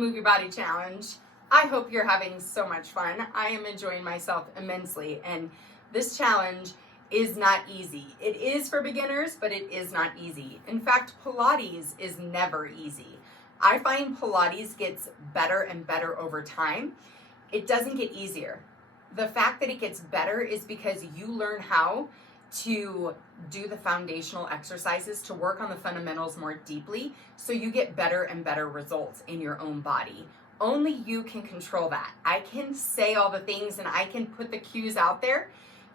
Move Your Body Challenge. I hope you're having so much fun. I am enjoying myself immensely, and this challenge is not easy. It is for beginners, but it is not easy. In fact, Pilates is never easy. I find Pilates gets better and better over time. It doesn't get easier. The fact that it gets better is because you learn how to do the foundational exercises to work on the fundamentals more deeply, so you get better and better results in your own body. Only you can control that. I can say all the things and I can put the cues out there.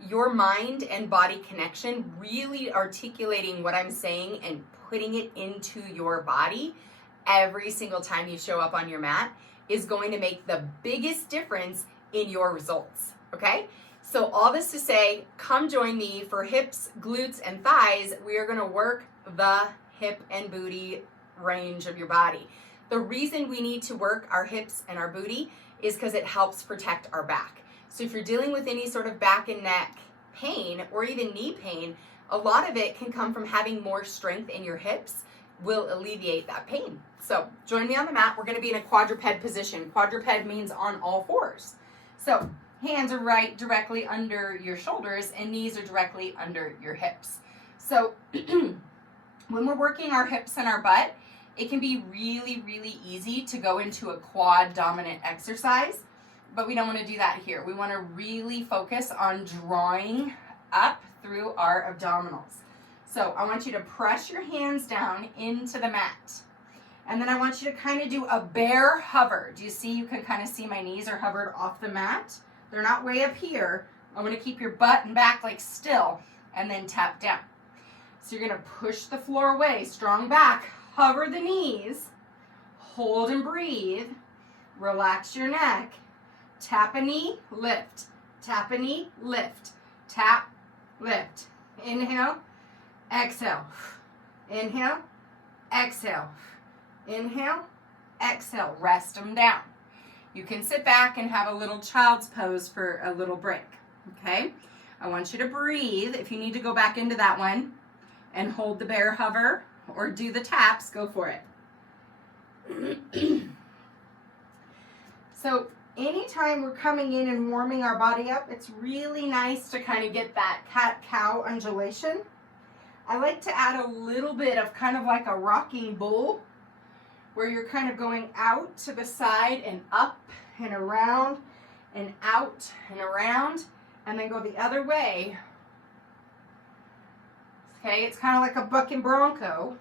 Your mind and body connection, really articulating what I'm saying and putting it into your body every single time you show up on your mat, is going to make the biggest difference in your results, okay? So all this to say, come join me for hips, glutes, and thighs. We are gonna work the hip and booty range of your body. The reason we need to work our hips and our booty is because it helps protect our back. So if you're dealing with any sort of back and neck pain or even knee pain, a lot of it can come from having more strength in your hips will alleviate that pain. So join me on the mat. We're gonna be in a quadruped position. Quadruped means on all fours. So hands are right directly under your shoulders and knees are directly under your hips. So when we're working our hips and our butt, it can be really, really easy to go into a quad dominant exercise, but we don't want to do that here. We want to really focus on drawing up through our abdominals. So I want you to press your hands down into the mat. And then I want you to kind of do a bear hover. Do you see? You can kind of see my knees are hovered off the mat. They're not way up here. I want to keep your butt and back like still, and then tap down. So you're going to push the floor away, strong back, hover the knees, hold and breathe, relax your neck, tap a knee, lift, tap a knee, lift, tap, lift. Inhale, exhale, inhale, exhale, inhale, exhale. Rest them down. You can sit back and have a little child's pose for a little break, okay? I want you to breathe. If you need to go back into that one and hold the bear hover or do the taps, go for it. So anytime we're coming in and warming our body up, it's really nice to kind of get that cat-cow undulation. I like to add a little bit of kind of like a rocking bull, where you're kind of going out to the side and up and around and out and around, and then go the other way. Okay, it's kind of like a bucking bronco.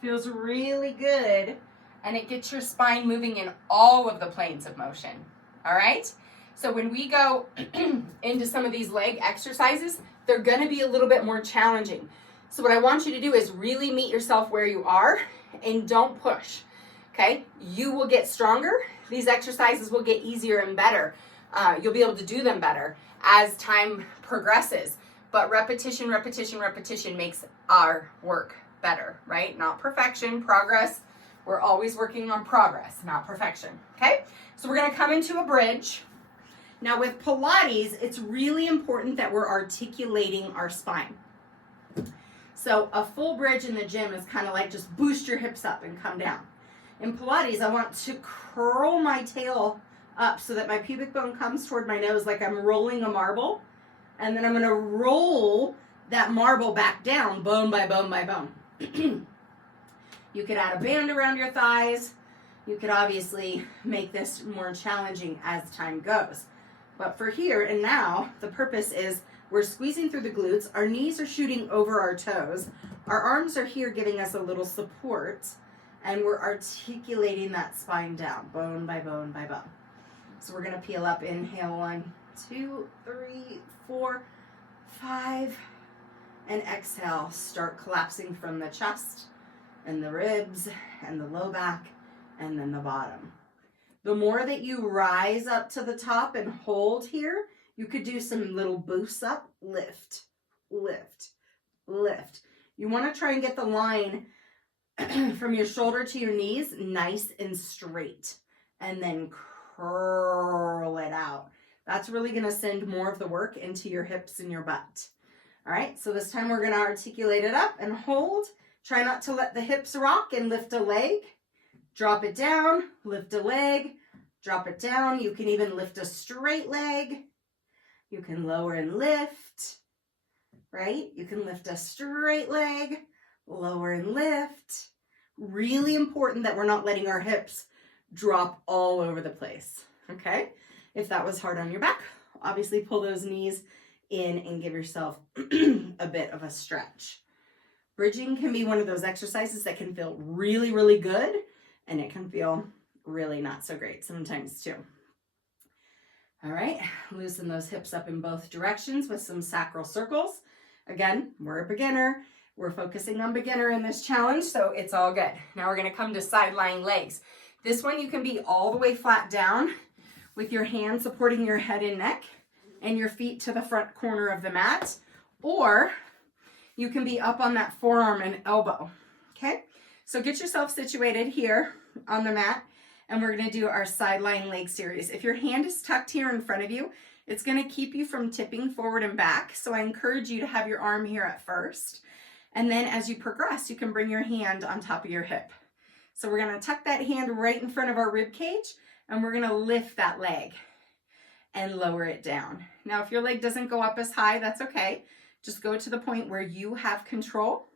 Feels really good, and it gets your spine moving in all of the planes of motion. All right? So when we go into some of these leg exercises, they're gonna be a little bit more challenging. So what I want you to do is really meet yourself where you are and don't push, okay? You will get stronger. These exercises will get easier and better. You'll be able to do them better as time progresses. But repetition, repetition, repetition makes our work better, right? Not perfection, progress. We're always working on progress, not perfection, okay? So we're gonna come into a bridge. Now with Pilates, it's really important that we're articulating our spine. So a full bridge in the gym is kind of like just boost your hips up and come down. In Pilates, I want to curl my tail up so that my pubic bone comes toward my nose like I'm rolling a marble. And then I'm going to roll that marble back down, bone by bone by bone. You could add a band around your thighs. You could obviously make this more challenging as time goes. But for here and now, the purpose is we're squeezing through the glutes. Our knees are shooting over our toes. Our arms are here giving us a little support. And we're articulating that spine down, bone by bone by bone. So we're going to peel up. Inhale, 1, 2, 3, 4, 5. And exhale, start collapsing from the chest and the ribs and the low back and then the bottom. The more that you rise up to the top and hold here, you could do some little boosts up, lift, lift, lift. You want to try and get the line from your shoulder to your knees nice and straight, and then curl it out. That's really going to send more of the work into your hips and your butt. All right, so this time we're going to articulate it up and hold. Try not to let the hips rock and lift a leg. Drop it down, lift a leg, drop it down. You can even lift a straight leg. You can lower and lift, right? You can lift a straight leg, lower and lift. Really important that we're not letting our hips drop all over the place, okay? If that was hard on your back, obviously pull those knees in and give yourself a bit of a stretch. Bridging can be one of those exercises that can feel really, really good, and it can feel really not so great sometimes too. All right, loosen those hips up in both directions with some sacral circles. Again, we're a beginner. We're focusing on beginner in this challenge, so it's all good. Now we're gonna come to side lying legs. This one you can be all the way flat down with your hands supporting your head and neck and your feet to the front corner of the mat, or you can be up on that forearm and elbow, okay? So get yourself situated here on the mat, and we're gonna do our side lying leg series. If your hand is tucked here in front of you, it's gonna keep you from tipping forward and back, so I encourage you to have your arm here at first, and then as you progress, you can bring your hand on top of your hip. So we're gonna tuck that hand right in front of our rib cage, and we're gonna lift that leg and lower it down. Now, if your leg doesn't go up as high, that's okay. Just go to the point where you have control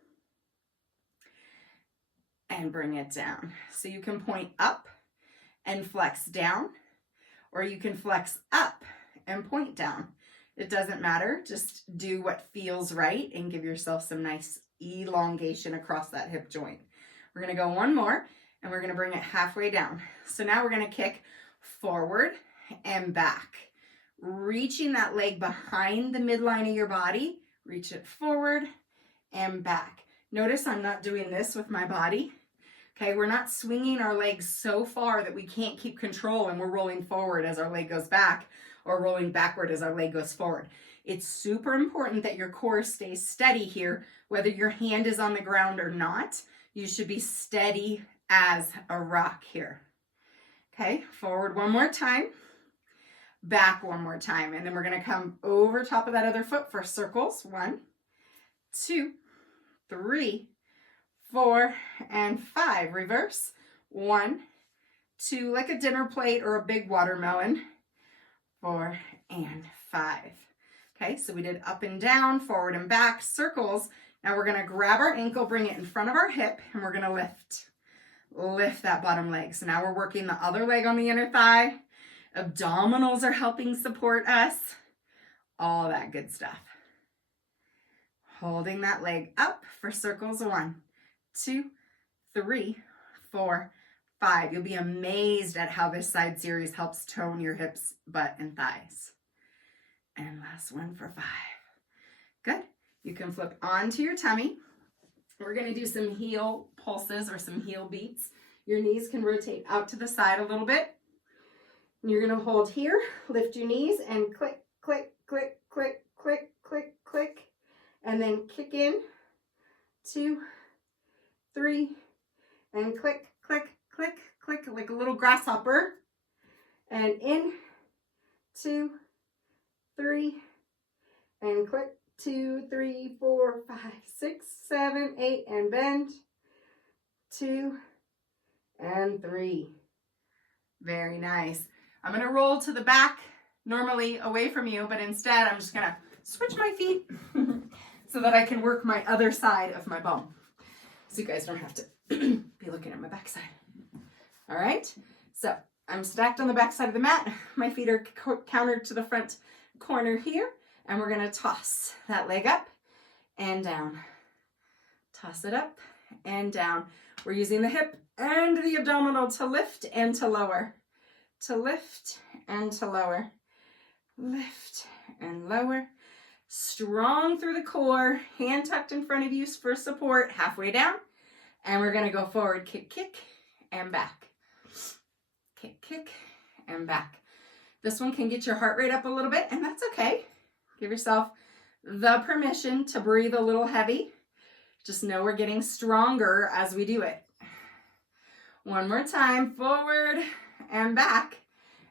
and bring it down. So you can point up and flex down, or you can flex up and point down. It doesn't matter. Just do what feels right and give yourself some nice elongation across that hip joint. We're gonna go one more, and we're gonna bring it halfway down. So now we're gonna kick forward and back, reaching that leg behind the midline of your body. Reach it forward and back. Notice I'm not doing this with my body. Okay, we're not swinging our legs so far that we can't keep control and we're rolling forward as our leg goes back or rolling backward as our leg goes forward. It's super important that your core stays steady here, whether your hand is on the ground or not. You should be steady as a rock here. Okay, forward one more time, back one more time, and then we're gonna come over top of that other foot for circles. 1, 2, 3, 4, and 5. Reverse. 1, 2, like a dinner plate or a big watermelon. 4 and 5. Okay, so we did up and down, forward and back, circles. Now we're gonna grab our ankle, bring it in front of our hip, and we're gonna lift that bottom leg. So now we're working the other leg on the inner thigh. Abdominals are helping support us. All that good stuff. Holding that leg up for circles. 1, 2, 3, 4, 5. You'll be amazed at how this side series helps tone your hips, butt, and thighs. And last one for 5. Good. You can flip onto your tummy. We're going to do some heel pulses or some heel beats. Your knees can rotate out to the side a little bit. And you're going to hold here, lift your knees, and click, click, click, click, click, click, click. And then kick in, 2, 3, and click, click, click, click, like a little grasshopper. And in, 2, 3, and click, 2, 3, 4, 5, 6, 7, 8, and bend, 2, and 3. Very nice. I'm gonna roll to the back, normally away from you, but instead I'm just gonna switch my feet so that I can work my other side of my bum. So you guys don't have to be looking at my backside. All right, so I'm stacked on the back side of the mat. My feet are countered to the front corner here, and we're gonna toss that leg up and down. Toss it up and down. We're using the hip and the abdominal to lift and to lower. To lift and to lower. Lift and lower. Strong through the core, hand tucked in front of you for support, halfway down. And we're gonna go forward, kick, kick, and back. Kick, kick, and back. This one can get your heart rate up a little bit, and that's okay. Give yourself the permission to breathe a little heavy. Just know we're getting stronger as we do it. One more time, forward and back,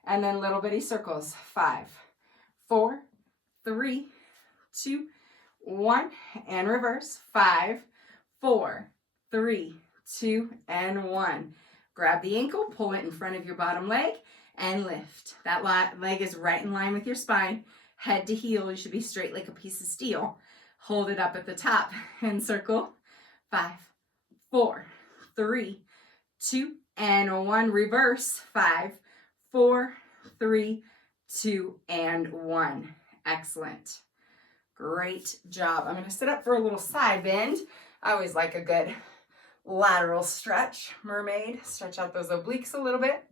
and then little bitty circles. 5, 4, 3, 2, 1, and reverse. 5, 4, 3, 2, and 1. Grab the ankle, pull it in front of your bottom leg, and lift. That leg is right in line with your spine. Head to heel, you should be straight like a piece of steel. Hold it up at the top and circle. 5, 4, 3, 2, and 1. Reverse. 5, 4, 3, 2, and 1. Excellent. Great job. I'm going to sit up for a little side bend. I always like a good lateral stretch. Mermaid. Stretch out those obliques a little bit.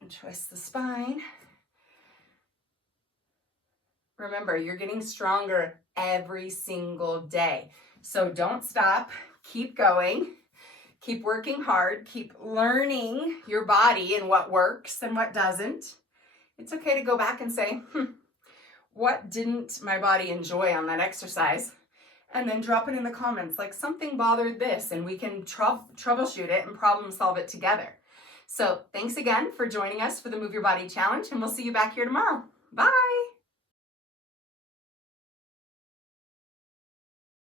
And twist the spine. Remember, you're getting stronger every single day. So don't stop. Keep going. Keep working hard. Keep learning your body and what works and what doesn't. It's okay to go back and say, what didn't my body enjoy on that exercise? And then drop it in the comments, like something bothered this, and we can troubleshoot it and problem solve it together. So thanks again for joining us for the Move Your Body Challenge, and we'll see you back here tomorrow. Bye.